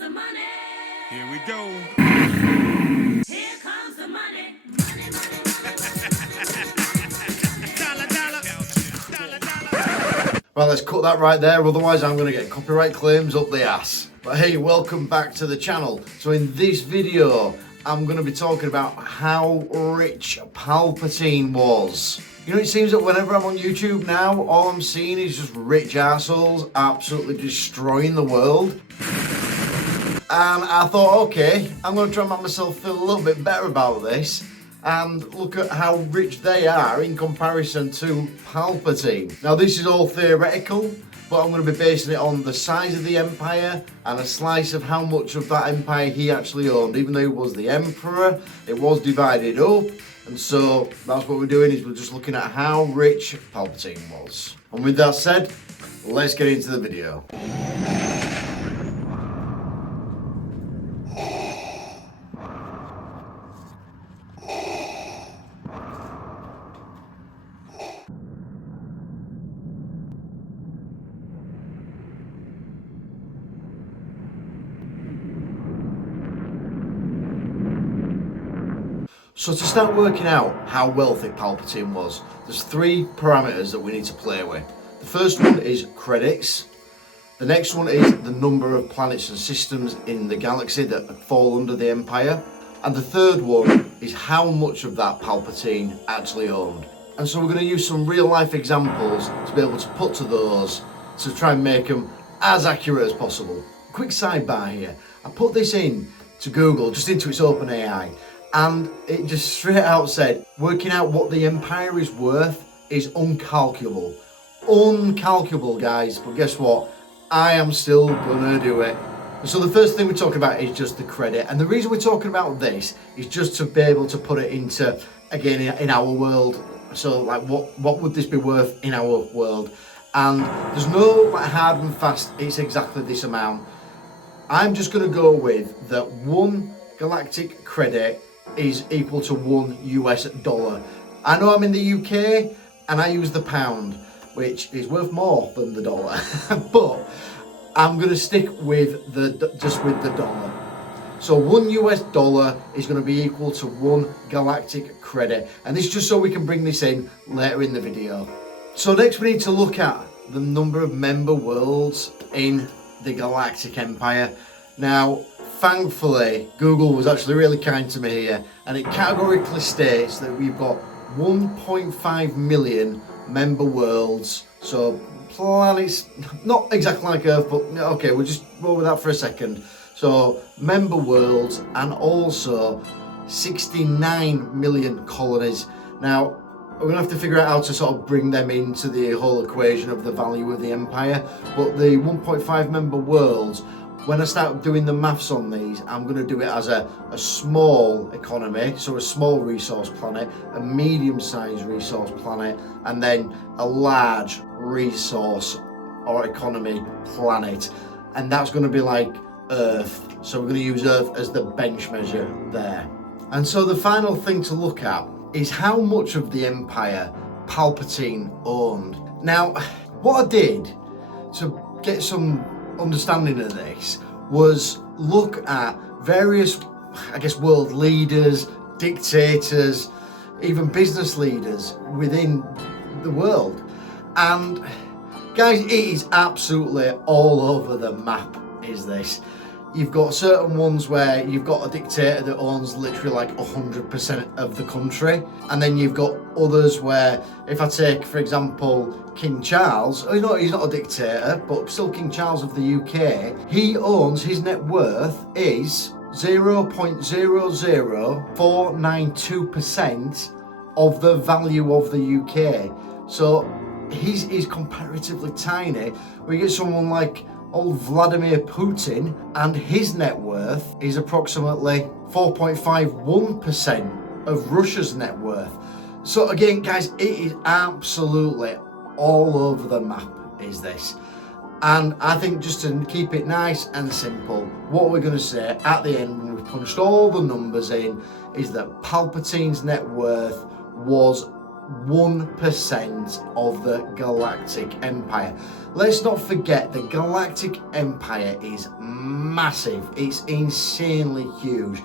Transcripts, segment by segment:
the money. Here we go. Here comes the money. Well, let's cut that right there, otherwise I'm going to get copyright claims up the ass. But hey, welcome back to the channel. So in this video, I'm going to be talking about how rich Palpatine was. You know, it seems that whenever I'm on YouTube now, all I'm seeing is just rich assholes absolutely destroying the world. And I thought, okay, I'm going to try and make myself feel a little bit better about this and look at how rich they are in comparison to Palpatine. Now, this is all theoretical, but I'm going to be basing it on the size of the empire and a slice of how much of that empire he actually owned. Even though he was the emperor, it was divided up, and so that's what we're doing, is we're just looking at how rich Palpatine was. And with that said, let's get into the video. So to start working out how wealthy Palpatine was, there's three parameters that we need to play with. The first one is credits. The next one is the number of planets and systems in the galaxy that fall under the Empire. And the third one is how much of that Palpatine actually owned. And so we're going to use some real life examples to be able to put to those to try and make them as accurate as possible. Quick sidebar here. I put this in to Google, just into its OpenAI. And it just straight out said, working out what the Empire is worth is uncalculable. Uncalculable, guys. But guess what? I am still gonna do it. So the first thing we're talking about is just the credit. And the reason we're talking about this is just to be able to put it into, again, in our world. So like, what would this be worth in our world? And there's no like hard and fast, it's exactly this amount. I'm just gonna go with that one galactic credit is equal to $1 US. I know I'm in the UK and I use the pound, which is worth more than the dollar, but I'm gonna stick with the dollar. So $1 US is gonna be equal to one galactic credit, and this is just so we can bring this in later in the video. So next we need to look at the number of member worlds in the Galactic Empire. Now, thankfully, Google was actually really kind to me here, and it categorically states that we've got 1.5 million member worlds. So planets, not exactly like Earth, but okay, we'll just roll with that for a second. So member worlds, and also 69 million colonies. Now, we're gonna have to figure out how to sort of bring them into the whole equation of the value of the empire. But the 1.5 member worlds, when I start doing the maths on these, I'm going to do it as a small economy, so a small resource planet, a medium-sized resource planet, and then a large resource or economy planet. And that's going to be like Earth. So we're going to use Earth as the bench measure there. And so the final thing to look at is how much of the Empire Palpatine owned. Now, what I did to get some understanding of this was look at various, I guess, world leaders, dictators, even business leaders within the world. And guys, it is absolutely all over the map, is this. You've got certain ones where you've got a dictator that owns literally like 100% of the country. And then you've got others where, if I take, for example, King Charles, he's not a dictator, but still King Charles of the UK, he owns, his net worth is 0.00492% of the value of the UK. So he's comparatively tiny. We get someone like old Vladimir Putin, and his net worth is approximately 4.51% of Russia's net worth. So again, guys, it is absolutely all over the map, is this. And I think just to keep it nice and simple, what we're going to say at the end when we've punched all the numbers in is that Palpatine's net worth was 1% of the Galactic Empire. Let's not forget the Galactic Empire is massive. It's insanely huge.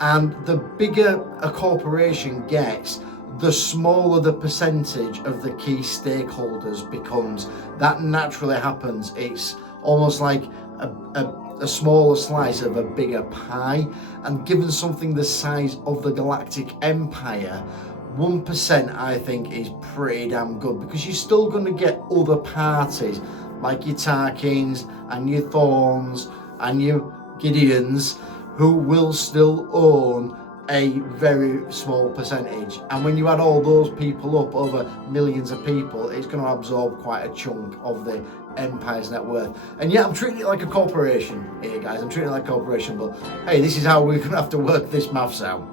And the bigger a corporation gets, the smaller the percentage of the key stakeholders becomes. That naturally happens. It's almost like a smaller slice of a bigger pie. And given something the size of the Galactic Empire, 1% I think is pretty damn good, because you're still going to get other parties like your Tarkins and your Thorns and your Gideons who will still own a very small percentage. And when you add all those people up, over millions of people, it's going to absorb quite a chunk of the Empire's net worth. And yeah, I'm treating it like a corporation here, guys. I'm treating it like a corporation, but hey, this is how we're going to have to work this maths out.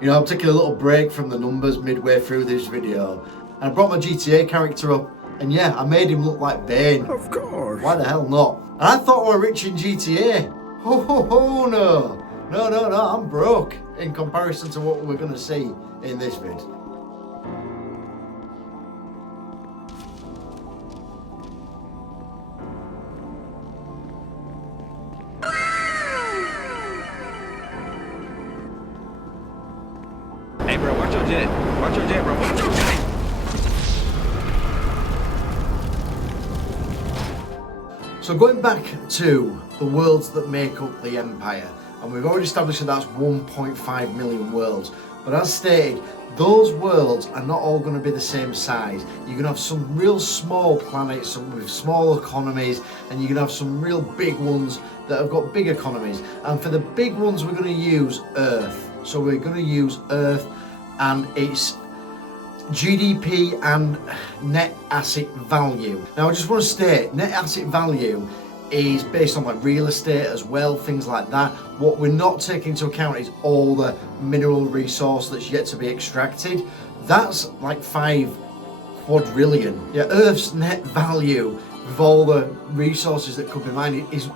You know, I'm taking a little break from the numbers midway through this video, and I brought my GTA character up, and yeah, I made him look like Bane. Of course. Why the hell not? And I thought we were rich in GTA. Oh, no. No, I'm broke in comparison to what we're going to see in this vid. Hey bro, watch your jet. Watch your jet, bro. Watch your jet. So going back to the worlds that make up the Empire, and we've already established that that's 1.5 million worlds. But as stated, those worlds are not all going to be the same size. You're going to have some real small planets with small economies, and you're going to have some real big ones that have got big economies. And for the big ones, we're going to use Earth. So we're going to use Earth and its GDP and net asset value. Now I just want to state, net asset value is based on like real estate as well, things like that. What we're not taking into account is all the mineral resource that's yet to be extracted. That's like 5 quadrillion. Yeah, Earth's net value with all the resources that could be mined is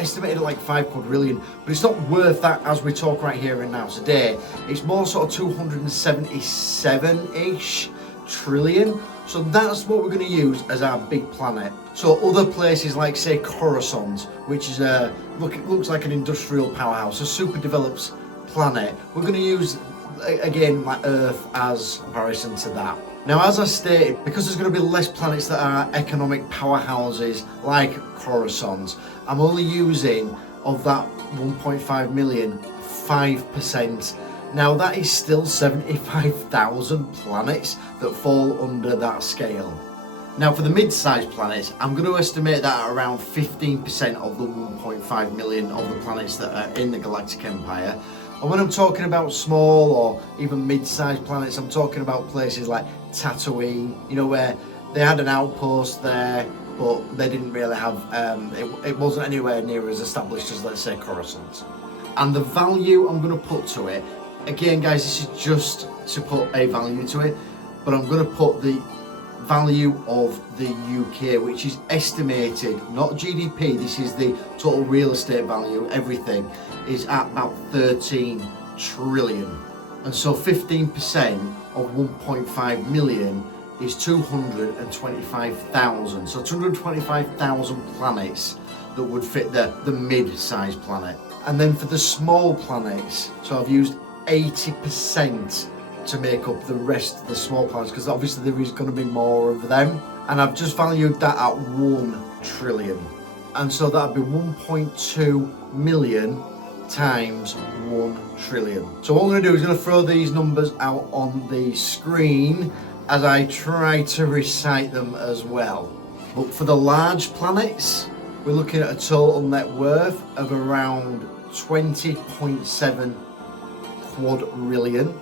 estimated at like 5 quadrillion, but it's not worth that as we talk right here and now today. It's more sort of 277-ish trillion. So that's what we're going to use as our big planet. So other places like say Coruscant, which is looks like an industrial powerhouse, a super developed planet, we're going to use again like Earth as comparison to that. Now, as I stated, because there's going to be less planets that are economic powerhouses like Coruscant, I'm only using of that 1.5 million 5%. Now that is still 75,000 planets that fall under that scale. Now for the mid-sized planets, I'm going to estimate that at around 15% of the 1.5 million of the planets that are in the Galactic Empire. And when I'm talking about small or even mid-sized planets, I'm talking about places like Tatooine, you know, where they had an outpost there, but they didn't really have, it wasn't anywhere near as established as, let's say, Coruscant. And the value I'm going to put to it, again guys, this is just to put a value to it, but I'm going to put the value of the UK, which is estimated, not GDP, this is the total real estate value, everything, is at about 13 trillion. And so 15% of 1.5 million is 225,000. So 225,000 planets that would fit the mid-sized planet. And then for the small planets, so I've used 80% to make up the rest of the small planets, because obviously there is going to be more of them. And I've just valued that at 1 trillion. And so that'd be 1.2 million times 1 trillion. So what I'm going to do is going to throw these numbers out on the screen as I try to recite them as well. But for the large planets, we're looking at a total net worth of around 20.7 quadrillion.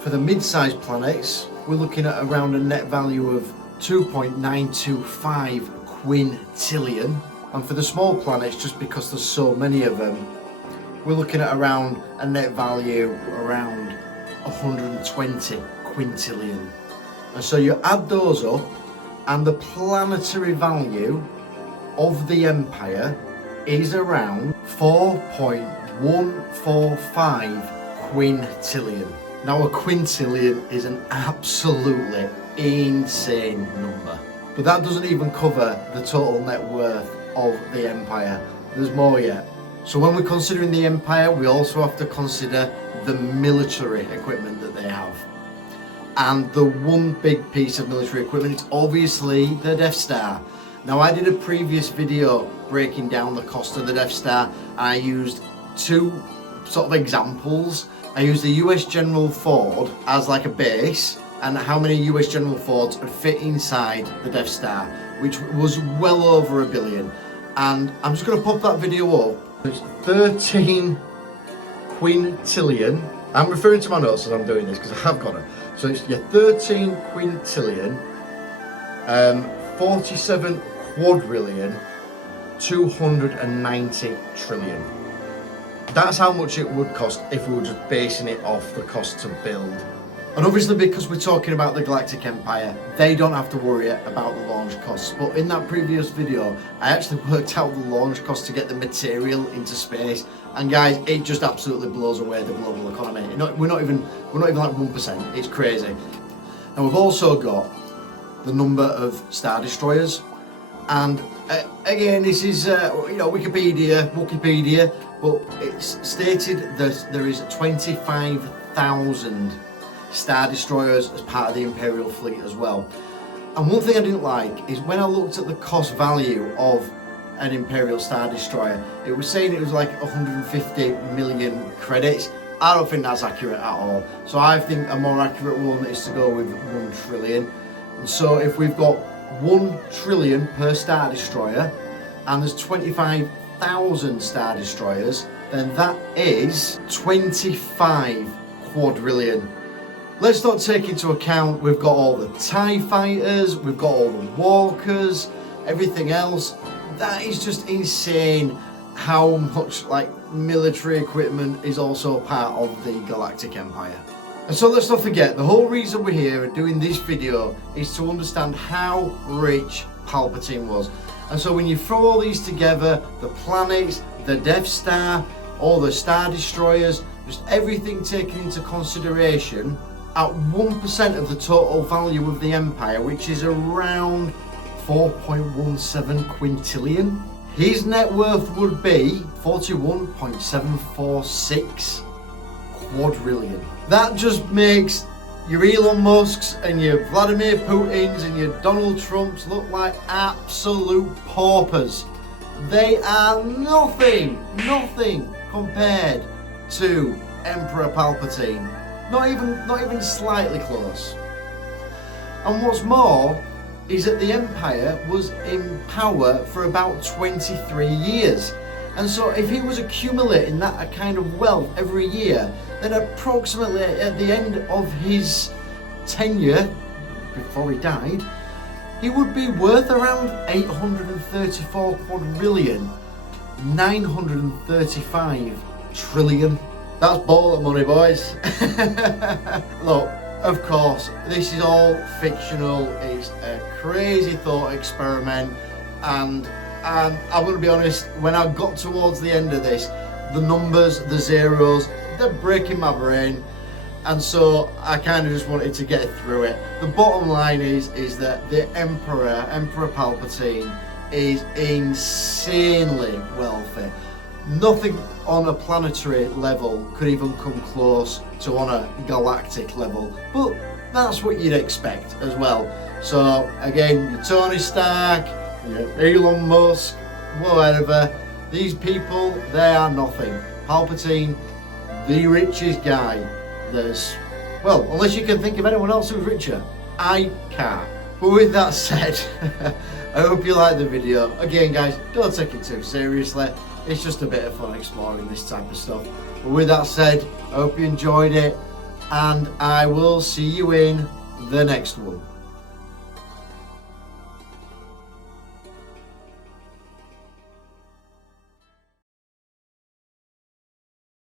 For the mid-sized planets, we're looking at around a net value of 2.925 quintillion. And for the small planets, just because there's so many of them, we're looking at around a net value around 120 quintillion. And so you add those up, and the planetary value of the Empire is around 4.145 quintillion. Now a quintillion is an absolutely insane number. But that doesn't even cover the total net worth of the Empire. There's more yet. So when we're considering the Empire, we also have to consider the military equipment that they have. And the one big piece of military equipment is obviously the Death Star. Now I did a previous video breaking down the cost of the Death Star, and I used two sort of examples. I used the US General Ford as like a base, and how many US General Fords would fit inside the Death Star, which was well over $1 billion. And I'm just going to pop that video up. It's 13 quintillion. I'm referring to my notes as I'm doing this because I have got it. So it's 13 quintillion, 47 quadrillion, 290 trillion. That's how much it would cost if we were just basing it off the cost to build. And obviously because we're talking about the Galactic Empire, they don't have to worry about the launch costs. But in that previous video, I actually worked out the launch cost to get the material into space. And guys, it just absolutely blows away the global economy. We're not even like 1%, it's crazy. And we've also got the number of Star Destroyers. And again, this is Wikipedia, but it's stated that there is 25,000 Star Destroyers as part of the Imperial fleet as well. And one thing I didn't like is when I looked at the cost value of an Imperial Star Destroyer, it was saying it was like 150 million credits. I don't think that's accurate at all. So I think a more accurate one is to go with 1 trillion. And so if we've got 1 trillion per Star Destroyer and there's 25,000 Star Destroyers, then that is 25 quadrillion. Let's not take into account we've got all the TIE fighters, we've got all the walkers, everything else. That is just insane how much like military equipment is also part of the Galactic Empire. And so let's not forget, the whole reason we're here and doing this video is to understand how rich Palpatine was. And so when you throw all these together, the planets, the Death Star, all the Star Destroyers, just everything taken into consideration, at 1% of the total value of the Empire, which is around 4.17 quintillion, his net worth would be 41.746 quadrillion. That just makes your Elon Musks and your Vladimir Putins and your Donald Trumps look like absolute paupers. They are nothing compared to Emperor Palpatine. Not even slightly close. And what's more is that the Empire was in power for about 23 years. And so if he was accumulating that kind of wealth every year, then approximately at the end of his tenure, before he died, he would be worth around 834 quadrillion, 935 trillion. That's ball of money, boys. Look, of course, this is all fictional. It's a crazy thought experiment, and I'm going to be honest, when I got towards the end of this, the numbers, the zeros, they're breaking my brain, and so I kind of just wanted to get through it. The bottom line is that the Emperor Palpatine, is insanely wealthy. Nothing on a planetary level could even come close to on a galactic level, but that's what you'd expect as well. So again, your Tony Stark, your Elon Musk, whatever, these people, they are nothing. Palpatine, the richest guy there's, well, unless you can think of anyone else who's richer, I can't. But with that said, I hope you liked the video. Again guys, don't take it too seriously. It's just a bit of fun exploring this type of stuff. But with that said, I hope you enjoyed it, and I will see you in the next one.